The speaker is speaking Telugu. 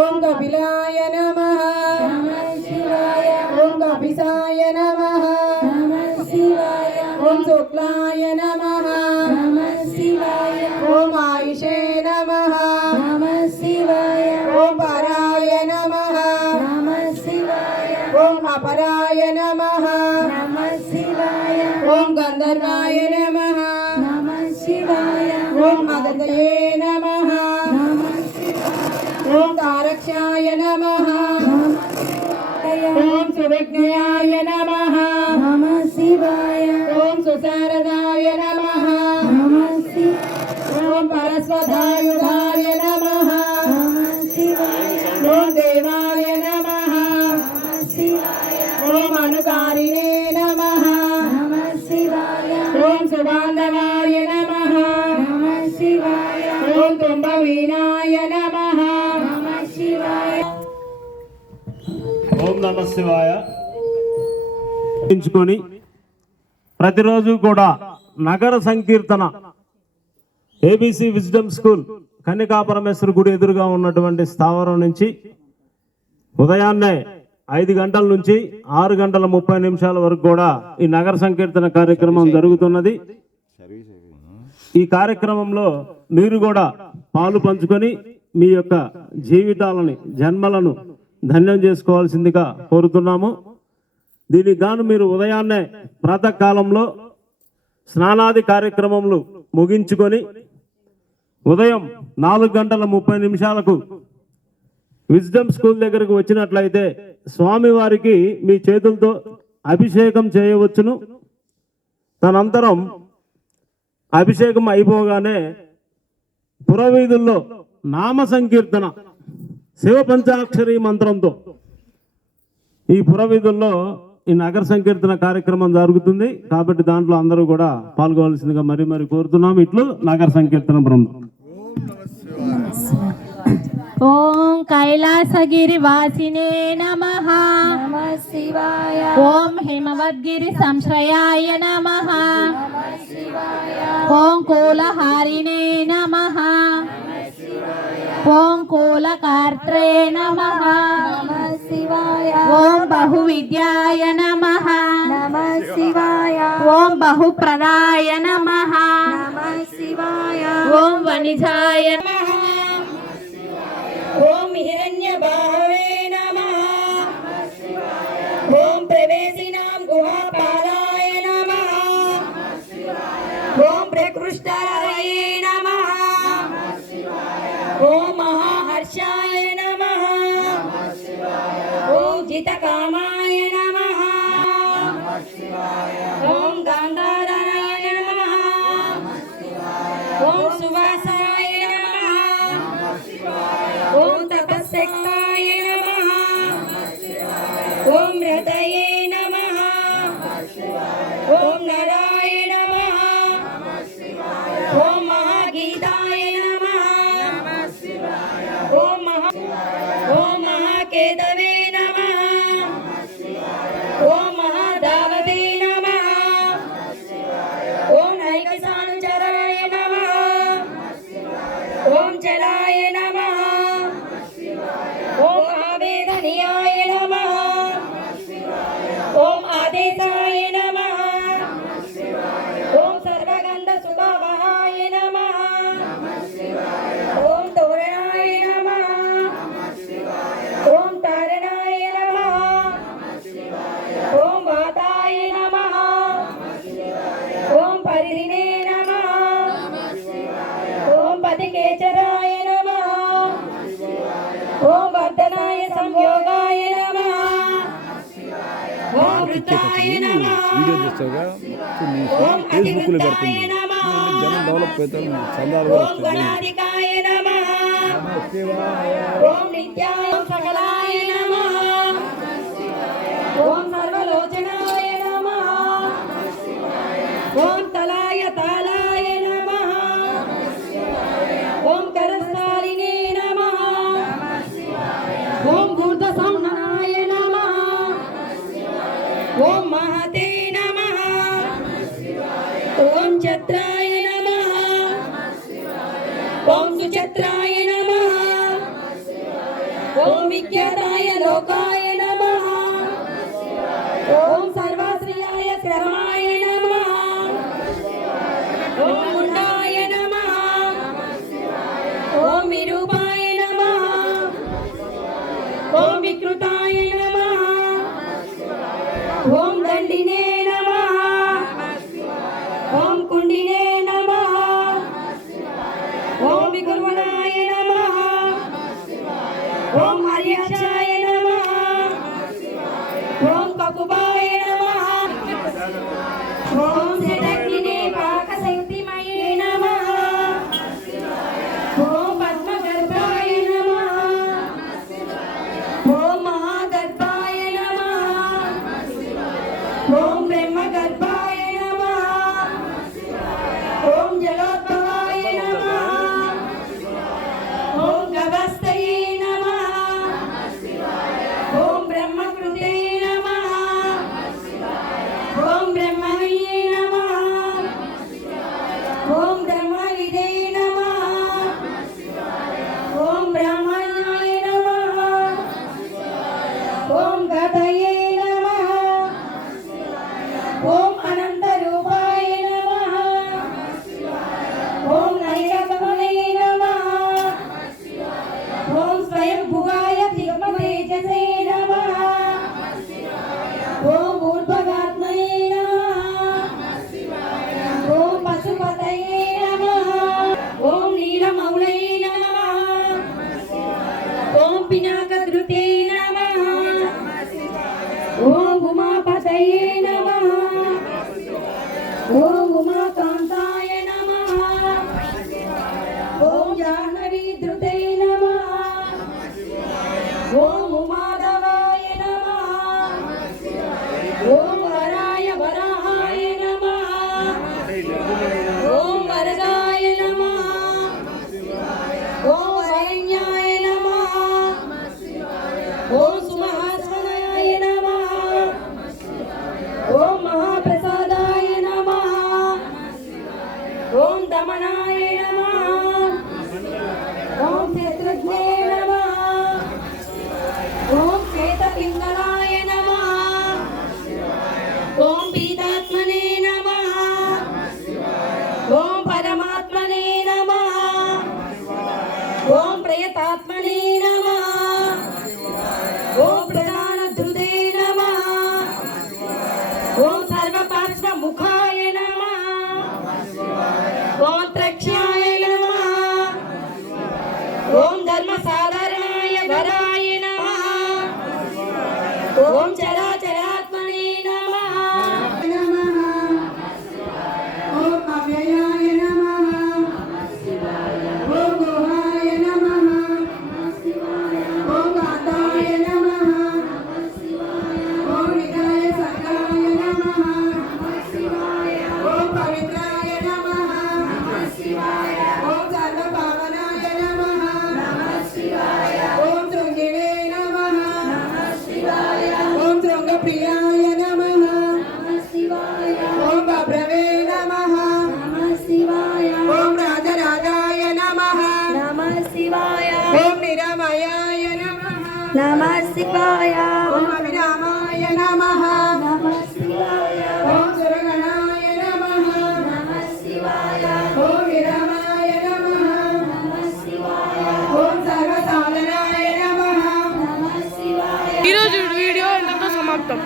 ఓం కపిలాయ నమః ఓం కపిసాయ నమః ఓం శుక్లాయ నమః ఓం ఆయుషే నమః ఓం పరాయ నమః ఓం అపరాయ నమః ఓం గంధర్వాయ నమః ఓం అగతయే నమః ఓం తారక్షాయ నమః ఓం సువిఘ్నయాయ నమః ఓం సుశారదాయ నమః ఓం పరస్వధాయుధాయ నమః ఓం దేవాయ నమః ఓం అనుకారిణే నమః ఓం సుబాంధవాయ నమః ఓం తుంబవీనాయ నమః ఓం నమః శివాయ. ప్రతిరోజు కూడా నగర సంకీర్తన ఏబీసీ విజ్డమ్ స్కూల్ కన్యకాపరమేశ్వర గుడి ఎదురుగా ఉన్నటువంటి స్థావరం నుంచి ఉదయాన్నే 5 గంటల నుంచి 6:30 వరకు కూడా ఈ నగర సంకీర్తన కార్యక్రమం జరుగుతున్నది. ఈ కార్యక్రమంలో మీరు కూడా పాలు పంచుకొని మీ యొక్క జీవితాలని జన్మలను ధన్యం చేసుకోవాల్సిందిగా కోరుతున్నాము. దీనికి గాను మీరు ఉదయాన్నే ప్రాతకాలంలో స్నానాది కార్యక్రమములు ముగించుకొని ఉదయం 4:30 విజ్డమ్ స్కూల్ దగ్గరకు వచ్చినట్లయితే స్వామివారికి మీ చేతులతో అభిషేకం చేయవచ్చును. తనంతరం అభిషేకం అయిపోగానే పురవీధుల్లో నామ సంకీర్తన శివ పంచాక్షరి మంత్రంతో ఈ పురవీధుల్లో ఈ నగర సంకీర్తన కార్యక్రమం జరుగుతుంది. కాబట్టి దాంట్లో అందరూ కూడా పాల్గొవలసిందిగా మరి కోరుతున్నాం. ఇట్లు నగర సంకీర్తన బృందం. ఓం కైలాసగిరి వాసినే నమః శివాయ. ఓం హిమవద్గిరి సంశ్రయాయ నమః ఓం కూలహారిణే నమః ఓం కూలకర్త్రే నమః శివాయ. ఓం బహువిద్యాయ నమః శివాయ. ఓం బహుప్రదాయ నమః శివాయ. ఓం వనిజాయ నమః. ఓం హిరణ్యబాహవే నమః ఓం ప్రవేశినాం గుహాపాలాయ నమః ఓం ప్రకృష్టాయ నమః ఓం మహాహర్షాయ నమః ఓం జితకామాయ నమః ఓం గాంధారాయ నమః ఓం సువాసాయ నమః ఓం తపస్సక్తాయ నమః ఓం హృదయే నమః ఓం నరాయ నమః ఓం మహాగీతాయ నమః ఓం మహాకేతవే నమః ఓం మహాదావతే నమః ఓం నైకసానుచరాయ నమః ఓం జలాయ నమః ఓం ఆవేదనీయాయ నమః ఓం ఆదేశాయ నమః ఓం సర్వగంధ సుభావహాయ నమః ఓం తోరణాయ నమః ఓం తారణాయ నమః ఓం వాతాయ నమః ఓం పరిధినే నమః ఓం పతికేచరాయ నమః ఓం వర్ధనాయ సంయోగాయ నమః ఓం రుద్రాయ నమః వీడియో చేస్తావుగా ఓం ఫేస్బుక్లో పెడుతుంది నమః జనం డెవలప్ అవుతారు చందాలు ఓం గణాధికాయ నమః ఓం నిత్యాయ సకలాయ నమః ఓం సర్వలోచనాయ నమః ఓం తలాయ తాళాయ నమః ఓం కరస్థాలినే నమః ఓం భూత సంహనాయ నమః ఓం మహతే నమః ఓం ఛత్రాయ నమః ఓం సుఛత్రాయ నమః ఓం విఖ్యాతాయ లోకాయ నమః ఓం సర్వశ్రియాయ శ్రమాయ నమః ఓం ముండాయ నమః ఓం విరూపాయ నమః ఓం వికృతాయ నమః ఓం దండినే నమః ఓం కుండినే నమః ఓం వికుర్వణాయ నమః ఓం హర్యాక్షాయ నమః ఓం కకుబాయ నమః ఓం జటగ్నినే పాకశక్తిమయే నమః ఓం పద్మగర్భాయ నమః ఓం మహాగర్భాయ నమః ఓం బ్రహ్మగర్భాయ నమః ఓం జలోద్భవాయ నమః ఓం గవస్తయే నమః ఓం బ్రహ్మకృతే నమః ఓం బ్రహ్మణ్యే నమః ఓం బ్రహ్మవిదే నమః ఓం బ్రహ్మణ్యాయ నమః ఓం గతయే నమః ఓం అనంతరూపాయ నమః ఓం నైరకమణే నమః ఓం స్వయంభువాయ దివ్యతేజసే నమః ఓం ఊర్ధ్వగాత్మనే నమః ఓం పశుపతయే నమః ఓం నీలమౌళే నమః ఓం పినాకధృతే నమః ఓం ఉమాపతయే నమః ఓం ఉమాకాంతాయ నమః ఓం జాహ్నవీధృతే నమః ఓం ఉమాధవాయ నమః ఓం వరాయ వరాహాయ నమః ఓం వరదాయ నమః ఓం వరణ్యాయ నమః ఓం సుమహాస్వనాయ నమః ఓం మహాప్రసాదాయ నమః ఓం దమనాయ నమః ఓం శత్రుఘ్నే నమః ఓం శ్వేతపింగళాయ నమః ఓం పీతాత్మనే నమః ఓం పరమాత్మనే నమః ఓం ప్రయతాత్మనే నమః ఓం ప్రధానధృతే నమః ఓం సర్వపార్శ్వముఖాయ నమః ఓం త్రక్ష్యాయ నమః ఓం ధర్మసాధనాయ వరాయ నమః ఓం చరాచరాత్మనే నమః ఓం అవ్యయాయ నమః ఓం గుహాయ నమః ఓం కాంతాయ నమః ఓం విదాయ సర్గాయ నమః ఓం పవిత్రాయ నమః ఓం సర్వపావనాయ నమః ఓం శృంగిణే నమః ఓం శృంగప్రియాయ నమః ఓం బభ్రవే నమః ఓం రాజరాజాయ నమః ఓం నిరమయాయ నమః ఓం అభిరామాయ నమః ఓం సురగణాయ నమః ఓం విరామాయ నమః ఓం సర్వసాధనాయ నమః ఈరోజు వీడియో ఇంతతో సమాప్తం.